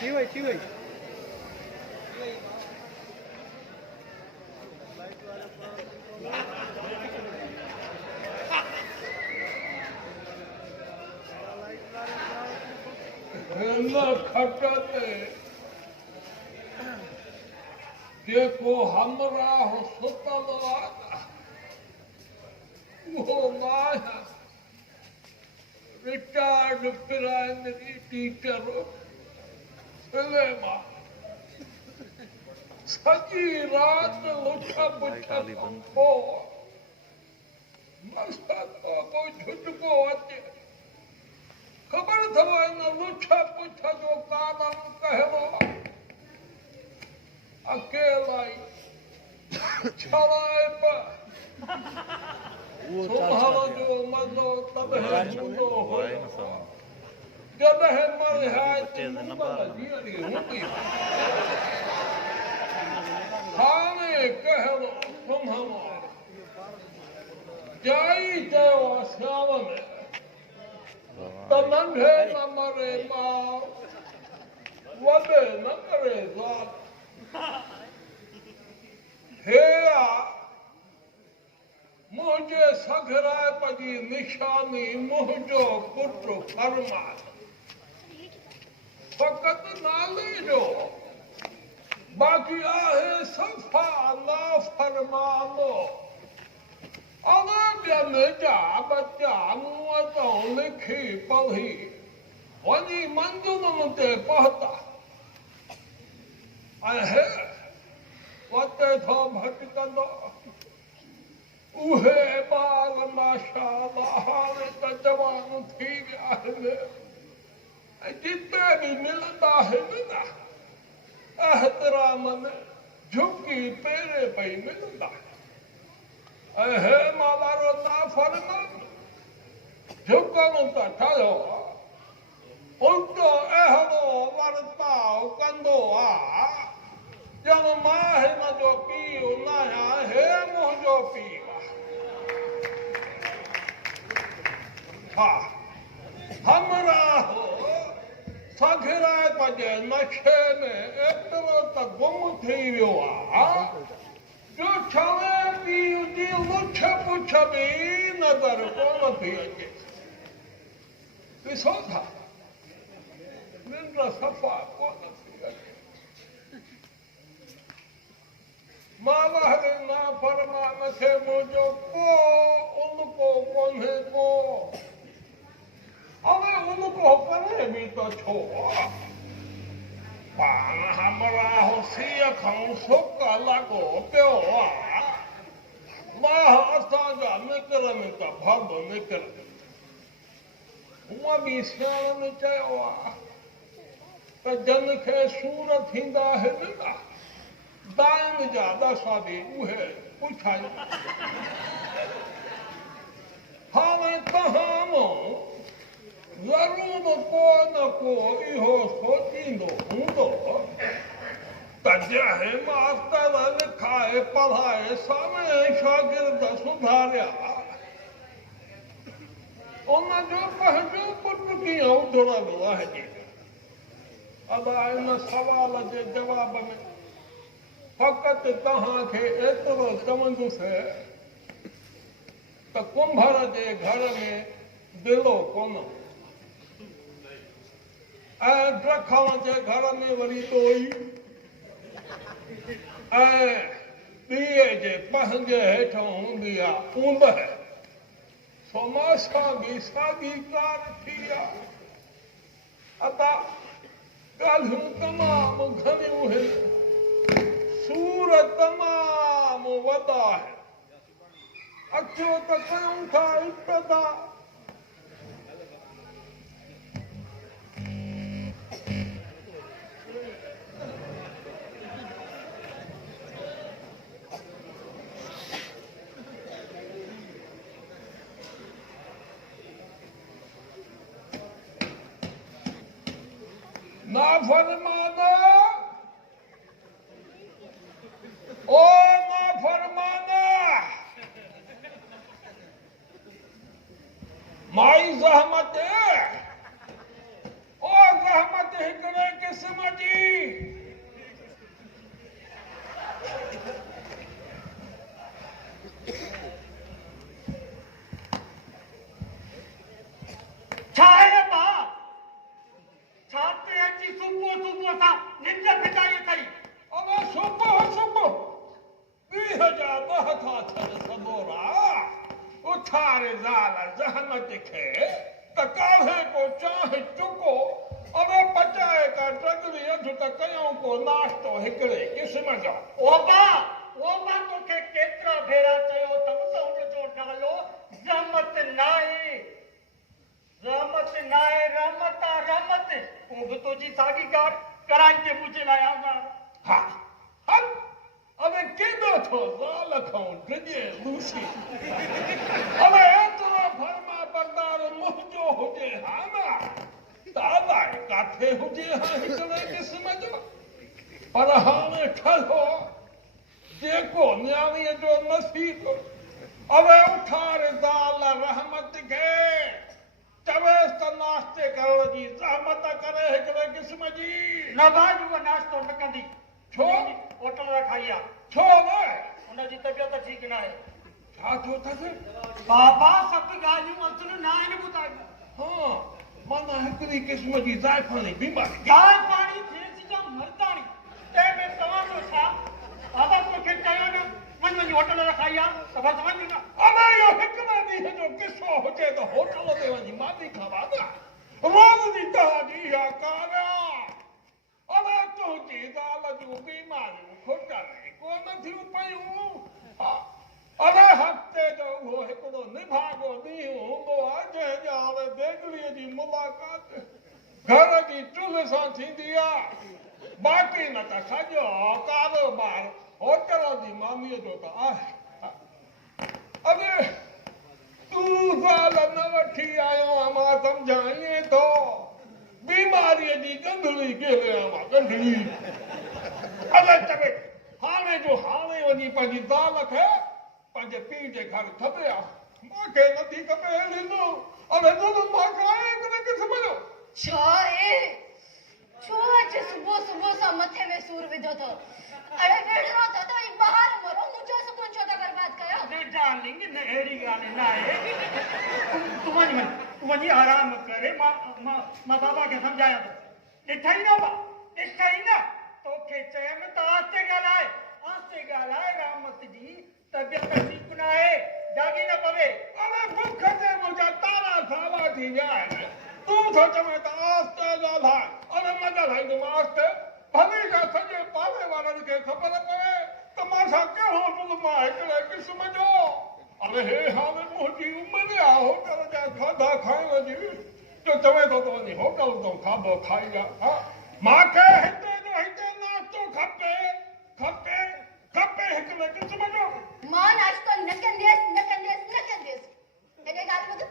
चीवई खटते देखो हमरा हो सुतल वो माया रिटायर्ड प्राइमरी टीचर सिलेमा सजी रात लुछा पुछा को मस्त को झुटको अचे खबर थव इन लुछा पुछा जो कारण कहलो अकेला छलाए पर तुम्हारा जो मजो तब है जूदो हो जब है मर है जीरी होती खाने कहलो तुम्हारा जाई जाओ श्याम में तमंधे न मरे माँ वदे न करे जात हे मुझे सघराए पजी निशानी मुझो पुत्र फरमान फकत नाली जो बाकी आहे सफा ना फरमानो अगर जा बच्चा मुँह तो लिखी पढ़ी वही मंजुल ते पढ़ता है वते थो भटकंदो उहे बाल माशाअल्लाह हाणे त जवान थी विया आहिनि जिते भी मिलंदा आहिनि न एहतराम में झुकी पेरे पई मिलंदा हे मावारो ना फरमान झुकण त ठहियो उल्टो अहिड़ो वर्ताव कंदो आहे जब मां हिन जो पीउ नाया हे मुंहिंजो पीउ हा हमरा हो सघराए पजे नशे में एतिरो त गुम थी वियो आहे जो छवे पीउ जी लुछ पुछ बि नज़र कोन थी अचे ॾिसो था निंड सफ़ा कोन थी अचे मावारे ना फरमान थे मुझो को उनको कोन्हे को अबे उनको करे भी तो छो पान हमरा होसीअ खां सुक लॻो पियो आहे मां असांजा निकर में त भब निकर हूअं बि सियाण में चयो आहे त जन खे सूर थींदा आहिनि न दान जा दशा भी उहे पुछाई हाणे तव्हां ज़रूर को न को इहो सोचींदो हूंदो त जंहिं मास्तर लिखाए पढ़ाए सावे शागिर्द सुधारिया उनजो पंहिंजो पुटु कीअं उधड़ंदो आहे अदा इन सवाल जे जवाब में फकत तहां खे एतिरो चवंदुसि त कुंभर जे घर में दिलो कोन ऐं ड्रखण जे घर में वरी तोई ऐं पीए जे पंहिंजे हेठां हूंदी आहे ऊंद सो मासा बि साॻी कार थी आहे अता ॻाल्हियूं तमामु घणियूं आहिनि सूर तमाम वॾा है अचो त कयूं था इब्तिदा नाफरमाना ओ नाफरमाना माई ज़हमत ओ ज़हमत हिकिड़े क़िस्म था निंजा पिटाई कई अबे सुबह 2010 था छल सबोरा उठारे ज़ाल ज़हमत खे त काहे को चाहे चुको अबे पचाए का टगरी अधु त कयूं को नाश्तो हिकड़े क़िस्म जो ओबा तोखे केतिरा भेरा चयो त उन जो नालो रहमत तूं बि तुंहिंजी साॻीकार कराई के मुंहिंजे लाइ आज़ार हा हल अबे केॾो थो ज़ाल खां डिॼे लूसी अबे एतिरो फरमा बरदार मुंहिंजो हुजे हा न ताला काथे हुजे हा हिकड़े क़िस्म जो पर हाणे ठहो जेको न्याणीअ जो नसीब अबे उठार ज़ाल रहमत खे चवेसि त नाश्ते करण जी ज़हमत करे हिकड़े क़िस्म जी न भाॼी उहा नाश्तो न कंदी छो होटल में खाई आहे छो न हुनजी तबियत ठीकु न आहे छा थियो अथसि बाबा सभु ॻाल्हियूं असुल न आहिनि ॿुधाइयूं हाँ माना हिकड़ी क़िस्म जी ज़ाइफ़ानी बीमारी गाय पाणी खेसि जा मर्दाणी तंहिंमें तव्हां जो छा बाबा तोखे चयो न वञ होटल में खाई आहे त बसि वञ न अबे इहो हिकिड़े ॾींहं जो किसो हुजे त होटल ते वञी मानी खावा न रोज़ जी तव्हांजी इहा कान्हे अबे तुंहिंजी ज़ाल जूं बीमारियूं खुटनि कोन थियूं पयूं अबे हफ़्ते जो उहो हिकिड़ो निभागो ॾींहुं हूंदो आहे जंहिं ॼाण देगड़ीअ जी मुलाक़ात घर जी चुल्ह सां थींदी आहे बाक़ी न त सॼो कारोबार होटल जी मामीअ जो त आहे अबे तूं ज़ाल न वठी आयो मां सम्झाईं थो बीमारीअ जी गंधड़ी केले आवां गंधड़ी अबे चवे हाणे जो हाणे वञी पंहिंजी ज़ाल खे पंहिंजे पीउ जे घर थपे आहे मूंखे नथी खपे ॾींदो अबे तूं मां खाए हिकिड़े क़िस्म जो छो अॼु सुबुह सां मथे में सूर विधो अथव अड़े वेड़ो त तव्हां ॿाहिरि मरो मुंहिंजो सुकून छो था बर्बाद कयो अरे डार्लिंग न अहिड़ी ॻाल्हि न आहे तूं वञी आराम करे मां बाबा खे सम्झायां थो ॾिठई न तोखे चयमि त आस्ते ॻाल्हाए रहमत जी तबियत ठीक न आहे जागी न पवे अबे बुख ते मुंहिंजा तारा सावा थी विया आहिनि तूं थो चवे त आस्ते ॻाल्हाए अरे न ॻाल्हाईंदुमि आस्ते भली खां सॼे पाड़े वारनि खे ख़बर पए त मां छा कहिड़ो ज़ुल्म आहे हिकिड़े क़िस्म जो अरे हे हाणे मुंहिंजी उमिरि आहे होटल जा खाधा खाइण जी जो चवे थो त वञी होटल तां खाधो खाई आहे मूंखे हिते नाश्तो खपे हिकिड़े क़िस्म जो मां नाश्तो न कंदसि हिन ॻाल्हि ॿुध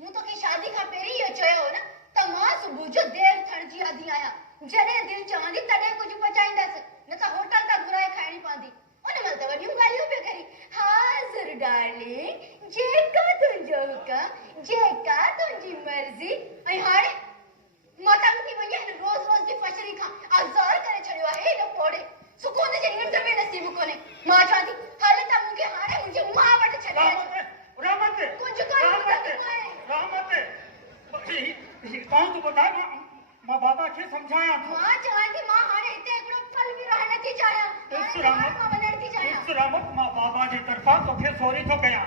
मूं तोखे शादी खां पहिरीं इहो चयो हो न त मां सुबुह जो देरि थियण जी आदी आहियां जॾहिं दिलि चवंदी तॾहिं कुझु पचाईंदसि न त होटल तां घुराए खाइणी पवंदी उन महिल त वॾियूं ॻाल्हियूं पिया करी हाज़ुर डार्लिंग जेका तुंहिंजो हुकम जेका तुंहिंजी मर्ज़ी ऐं हाणे मां तंग थी वई आहियां रोज़ जी फशरी खां आज़ार करे छॾियो आहे हेॾो पोड़े सुकून जे निंड में नसीब कोन्हे मां चवां थी हल त मूंखे हाणे मुंहिंजी माउ वटि छॾे रहमत कुझु कोन रहमत तव्हां तूं ॿुधाए मां बाबा खे सम्झायां थो मां चवां थी मां हाणे हिते हिकिड़ो पल बि रहण नथी चाहियां मां वञण थी चाहियां रहमत मां बाबा जी तरफ़ां तोखे सॉरी थो कयां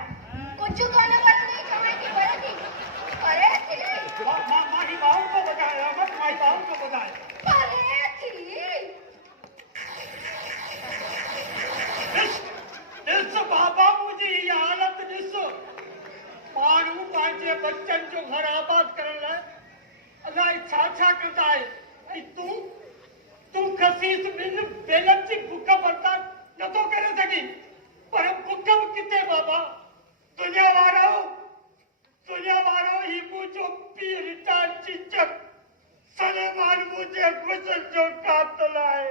कुझु कोन पर नहीं चवां थी परे थी मां ही बाहु को ॿुधाए रहमत मां ही बाहु को ॿुधाए परे थी ॾिस बाबा मुंहिंजी हीअ हालत ॾिस माण्हू पंहिंजे बच्चनि जो घर आबाद करण लाइ अलाए छा कंदा आहे ऐं तूं खसीस ॿिनि बेलनि जी बुख बर्दाश्त नथो करे सघीं पर बुख बि किथे बाबा तुंहिंजा वारो ही मुंहिंजो पीउ रिटायर टीचर सलेमान मुंहिंजे गुज़र जो कातिल आहे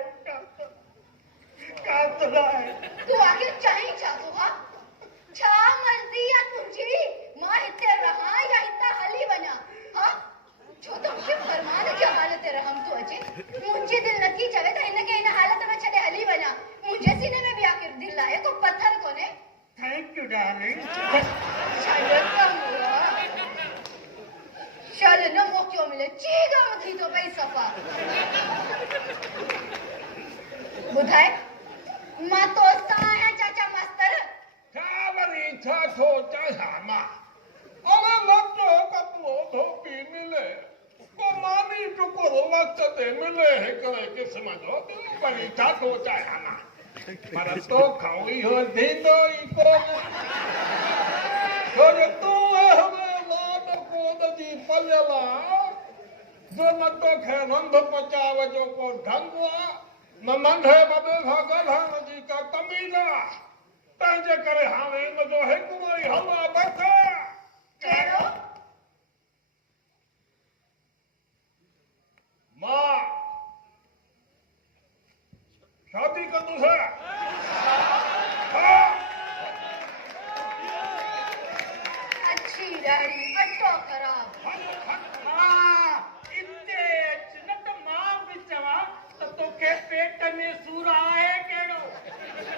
तूं आखिर चाहीं छा थो हा छा मर्ज़ी आहे तुंहिंजी मां हिते रहां या हितां हली वञां हा छो त मूंखे फरमान जी हालत ते रहम थो अचे मुंहिंजी दिलि नथी चवे त हिनखे हिन हालत में छॾे हली वञां मुंहिंजे सीने में बि आखिर दिलि आहे को पत्थर कोन्हे थैंक यू डार्लिंग चल न मौक़ो मिले चीगा थी तो पई सफ़ा बुधाए मां तो सा है चाचा मास्तर वरी छा थो चाहियां मां अरे लटो कपिड़ो धोपी मिले को मानी टुकुर वक्त ते मिले हिकिड़े क़िस्म जो वरी छा थो चाहियां मां पर तो खाऊ इहो थींदो ई कोन छो जो तूं अहिड़े लाड कोद जी पलियल आहे जो न तोखे रंध पचाव जो को ढंग आहे न नंढे वॾे सां ॻाल्हाइण जी का तमीज़ आहे तंहिंजे करे हाणे इन जो हिकिड़ो ई हल आहे बस कहिड़ो मां शादी कंदुसि अच्छी ॾाढी अटो ख़राब हाँ इते अच न त मां बि चवां त तोखे पेट में सूर आहे कहिड़ो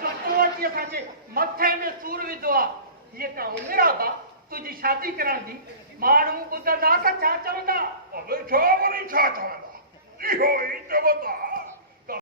त तूं अची असांजे मथे में सूर विधो आहे हीअ का उमिरि आहे बा तुंहिंजी शादी करण जी माण्हू ॿुधंदा त छा चवंदा अबे छा वरी छा चवंदा इहो ई चवंदा